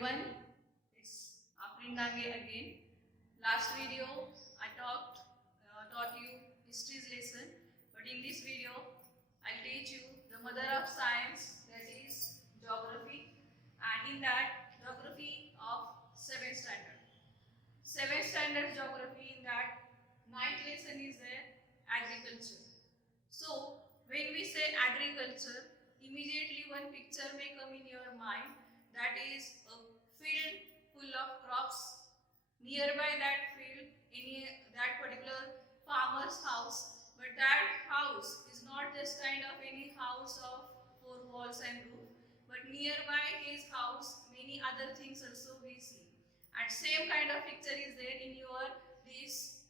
everyone, it's Afrin Dange again. Last video I taught you history's lesson, but in this video I'll teach you the mother of science, that is geography, and in that geography of 7th standard. 7th standard geography, in that 9th lesson is there, agriculture. So when we say agriculture, immediately one picture may come in your mind, that is a field full of crops. Nearby that field, that particular farmer's house, but that house is not just kind of any house of 4 walls and roof, but nearby his house many other things also we see. And same kind of picture is there in your this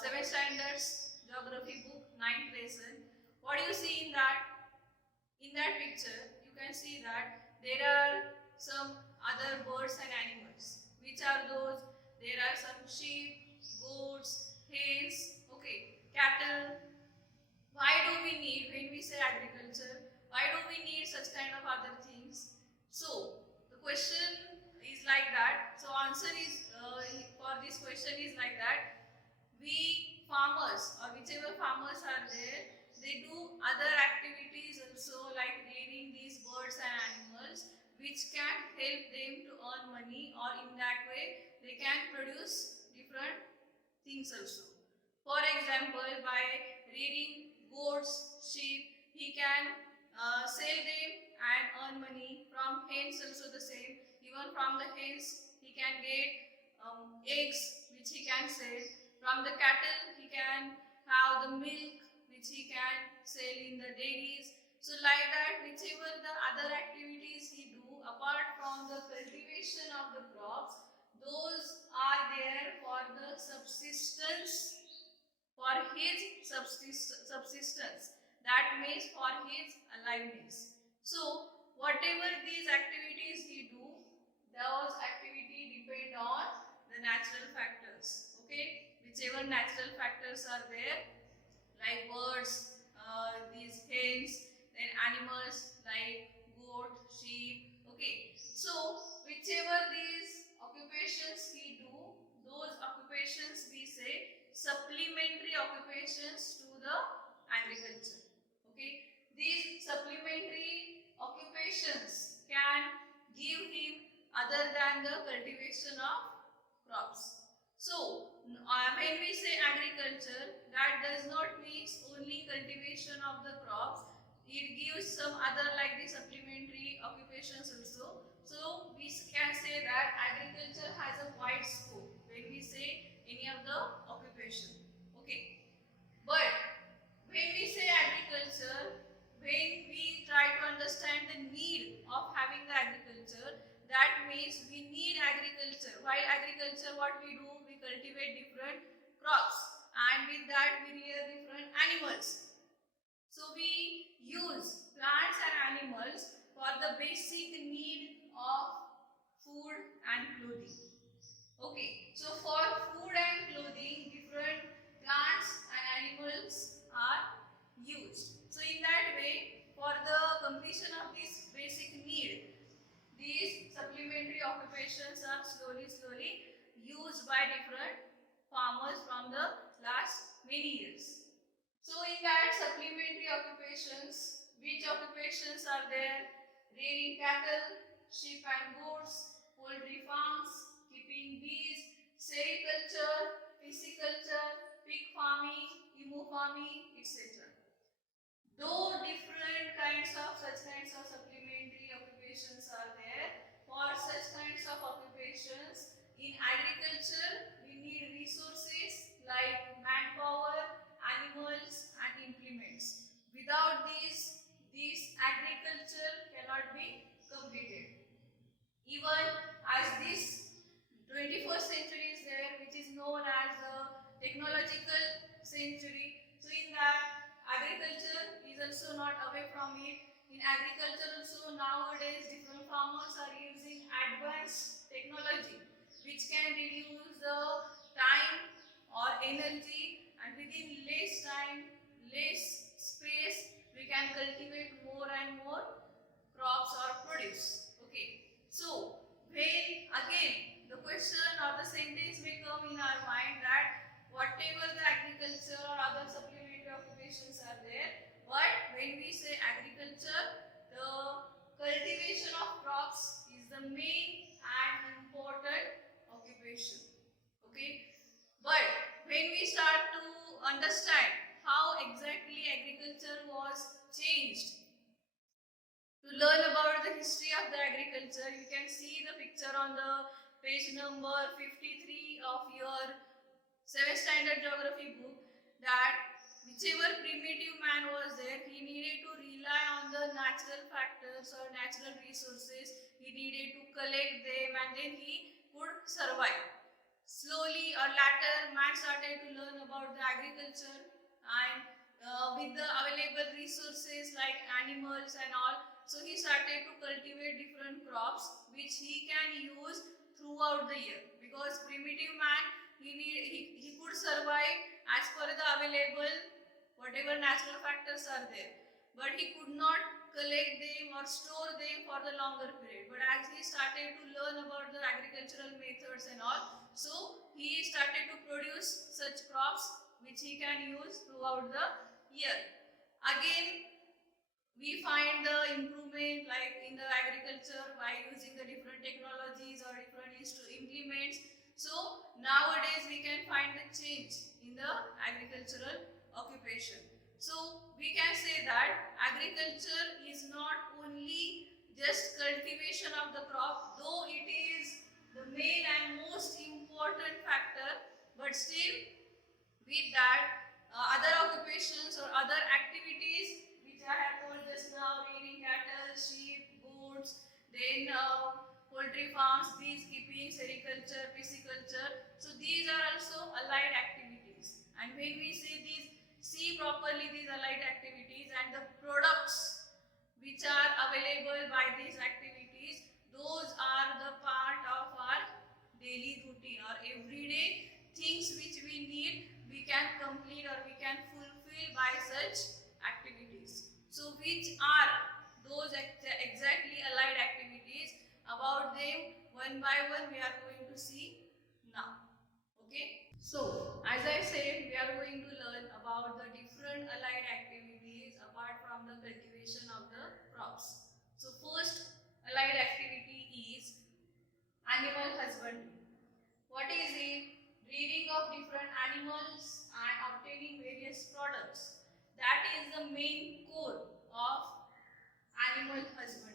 7th standards geography book 9th lesson. What do you see in that? In that picture, you can see that there are some other birds and animals. Which are those? There are some sheep, goats, hens, okay, cattle. Why do we need, when we say agriculture, why do we need such kind of other things? So, the question is like that. So, answer is for this question is like that. We farmers, or whichever farmers are there, they do other activities also, like rearing these birds and animals, which can help them to earn money, or in that way they can produce different things also. For example, by rearing goats, sheep, he can sell them and earn money. From hens also the same. Even from the hens he can get eggs which he can sell. From the cattle he can have the milk which he can sell in the dairies. So like that, whichever the other activities he do apart from the cultivation of the crops, those are there for the subsistence, for his subsistence. That means for his aliveness. So whatever these activities he do, those activity depend on the natural factors. Okay, whichever natural factors are there, like birds, these hens, then animals like goat, sheep. Okay, so whichever these occupations he do, those occupations we say supplementary occupations to the agriculture. Okay, these supplementary occupations can give him other than the cultivation of crops. So when we say agriculture, that does not mean only cultivation of the crops. It gives some other like the supplementary occupations also. So we can say that agriculture has a wide scope when we say any of the occupation. Okay, but when we say agriculture, when we try to understand the need of having the agriculture, that means we need agriculture. While agriculture, what we do, we cultivate different crops, and with that we rear different animals. So we use plants and animals for the basic need of food and clothing. Okay, so for food and clothing, different plants and animals are used. So in that way, for the completion of this basic need, these supplementary occupations are slowly used by different farmers from the last many years. So in that supplementary occupations, which occupations are there? Rearing cattle, sheep and goats, poultry farms, keeping bees, sericulture, pisciculture, pig farming, emu farming, etc. Though different kinds of supplementary occupations are there, for such kinds of occupations in agriculture we need resources like manpower, animals and implements. Without these agriculture cannot be completed. Even as this 21st century is there, which is known as the technological century, so in that agriculture is also not away from it. In agriculture also nowadays different farmers are using advanced technology which can reduce the time or energy, and within less time, less space, we can cultivate more and more crops or produce. Okay, so when start to understand how exactly agriculture was changed. To learn about the history of the agriculture, you can see the picture on the page number 53 of your 7th standard geography book, that whichever primitive man was there, he needed to rely on the natural factors or natural resources. He needed to collect them and then he could survive. Slowly or later, man started to learn about the agriculture, and with the available resources like animals and all, so he started to cultivate different crops which he can use throughout the year, because primitive man, he could survive as per the available whatever natural factors are there, but he could not collect them or store them for the longer period. But as he started to learn about the agricultural methods and all, so he started to produce such crops which he can use throughout the year. Again, we find the improvement like in the agriculture by using the different technologies or different implements. So nowadays we can find the change in the agricultural occupation. So we can say that agriculture is not only just cultivation of the crop, though it is the main and most important factor, but still with that other occupations or other activities which I have told just now, rearing cattle, sheep, goats, then poultry farms, beekeeping, sericulture, pisciculture, so these are also allied activities. And when we say these, see properly these allied activities and the products which are available by these activities, those are the part of our daily routine or everyday things which we need, we can complete or we can fulfill by such activities. So which are those exactly allied activities? About them one by one we are going to see now. Okay, so as I said, we are going to learn about the different allied activities apart from the cultivation of the crops. So first allied activity is animal husbandry. What is it? Rearing of different animals and obtaining various products. That is the main core of animal husbandry.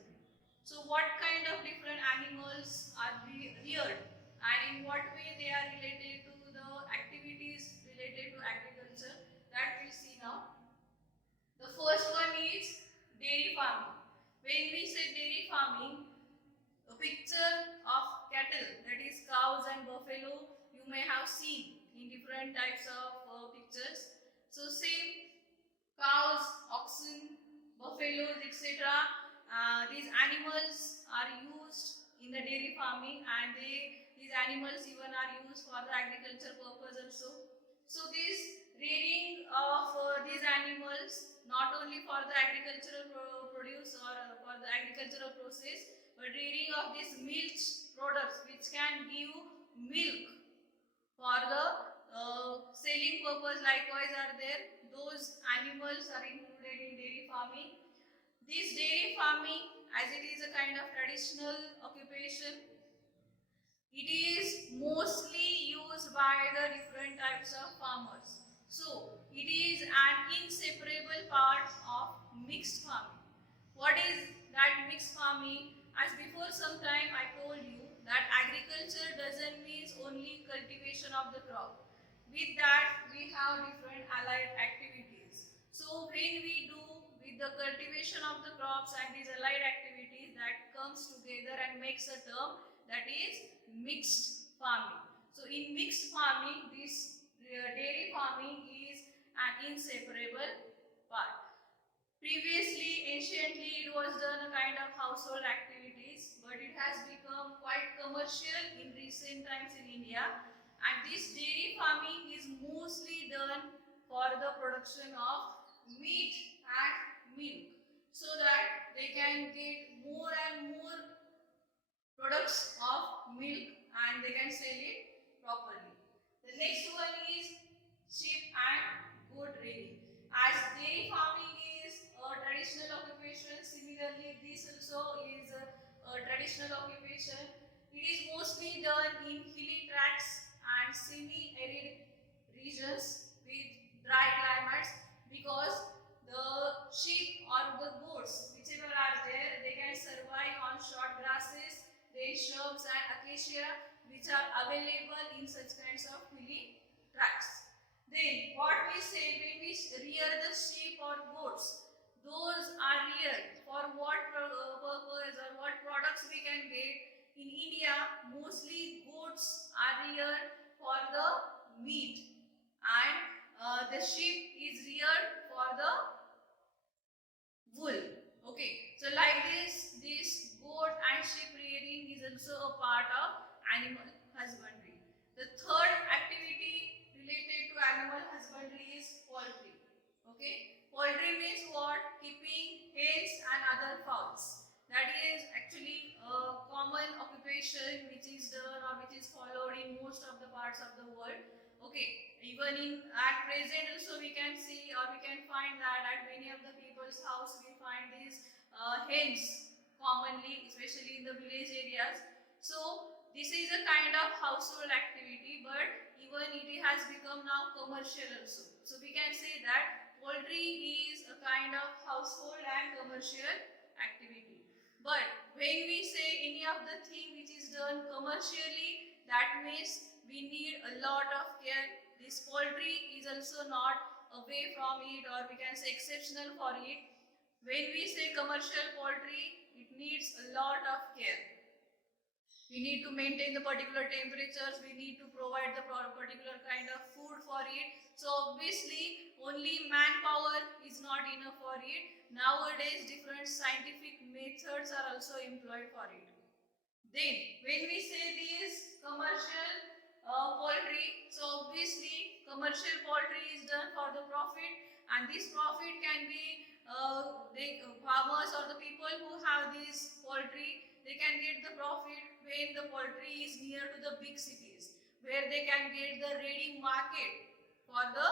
So what kind of different animals are reared and in what way they are related to the activities related to agriculture, that we'll see now. The first one is dairy farming. When we say dairy farming, a picture of cattle, that is cows and buffalo, you may have seen in different types of pictures. So same cows, oxen, buffaloes, etc. These animals are used in the dairy farming, and these animals even are used for the agriculture purpose also. So this rearing of these animals not only for the agricultural produce or for the agricultural process, but rearing of these milk products which can give milk for the selling purpose likewise are there. Those animals are included in dairy farming. This dairy farming, as it is a kind of traditional occupation, it is mostly used by the different types of farmers. So it is an inseparable part of mixed farming. What is that mixed farming? As before some time I told you that agriculture doesn't mean only cultivation of the crop. With that we have different allied activities. So when we do with the cultivation of the crops and these allied activities, that comes together and makes a term, that is mixed farming. So in mixed farming, this dairy farming is an inseparable part. Previously, anciently, it was done a kind of household activities, but it has become quite commercial in recent times in India. And this dairy farming is mostly done for the production of meat and milk, so that they can get more and more products of milk and they can sell it properly. The next one is sheep and goat rearing. As dairy farming is a traditional occupation, similarly this also is a traditional occupation. It is mostly done in hilly tracts and semi-arid regions. regions with dry climates, because the sheep or the goats, whichever are there, they can survive on short grasses, then shrubs and acacia, which are available in such kinds of hilly tracts. Then what we say when we rear the sheep or goats, those are reared for what purpose or what products we can get. In India, mostly goats are reared for the meat, and the sheep is reared for the wool. Okay, so like this goat and sheep rearing is also a part of animal husbandry. The third activity related to animal husbandry is poultry. Okay, poultry means what? Keeping hens and other fowls. That is actually a common occupation which is done or which is followed in most of the parts of the world. Okay, even in at present also we can see or we can find that at many of the people's house we find these hens commonly, especially in the village areas. So this is a kind of household activity, but even it has become now commercial also. So we can say that poultry is a kind of household and commercial activity. But when we say any of the thing which is done commercially, that means we need a lot of care. This poultry is also not away from it, or we can say exceptional for it. When we say commercial poultry, it needs a lot of care. We need to maintain the particular temperatures, we need to provide the particular kind of food for it. So obviously only manpower is not enough for it. Nowadays different scientific methods are also employed for it. Then when we say this commercial poultry, so obviously commercial poultry is done for the profit, and this profit can be farmers or the people who have this poultry, they can get the profit when the poultry is near to the big cities, where they can get the ready market for the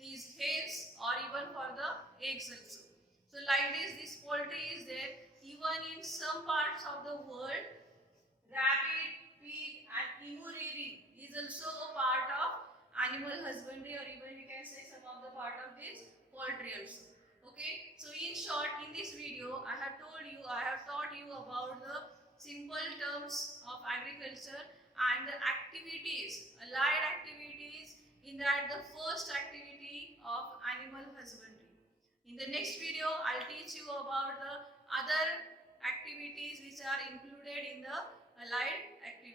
these hens or even for the eggs also. So like this poultry is there. Even in some parts of the world, rabbit, pig and emu rearing is also a part of animal husbandry, or even we can say some of the part of this poultry also. Okay, so in short, in this video I have taught you about the simple terms of agriculture and the activities, allied activities, in that the first activity of animal husbandry. In the next video I'll teach you about the other activities which are included in the allied activities.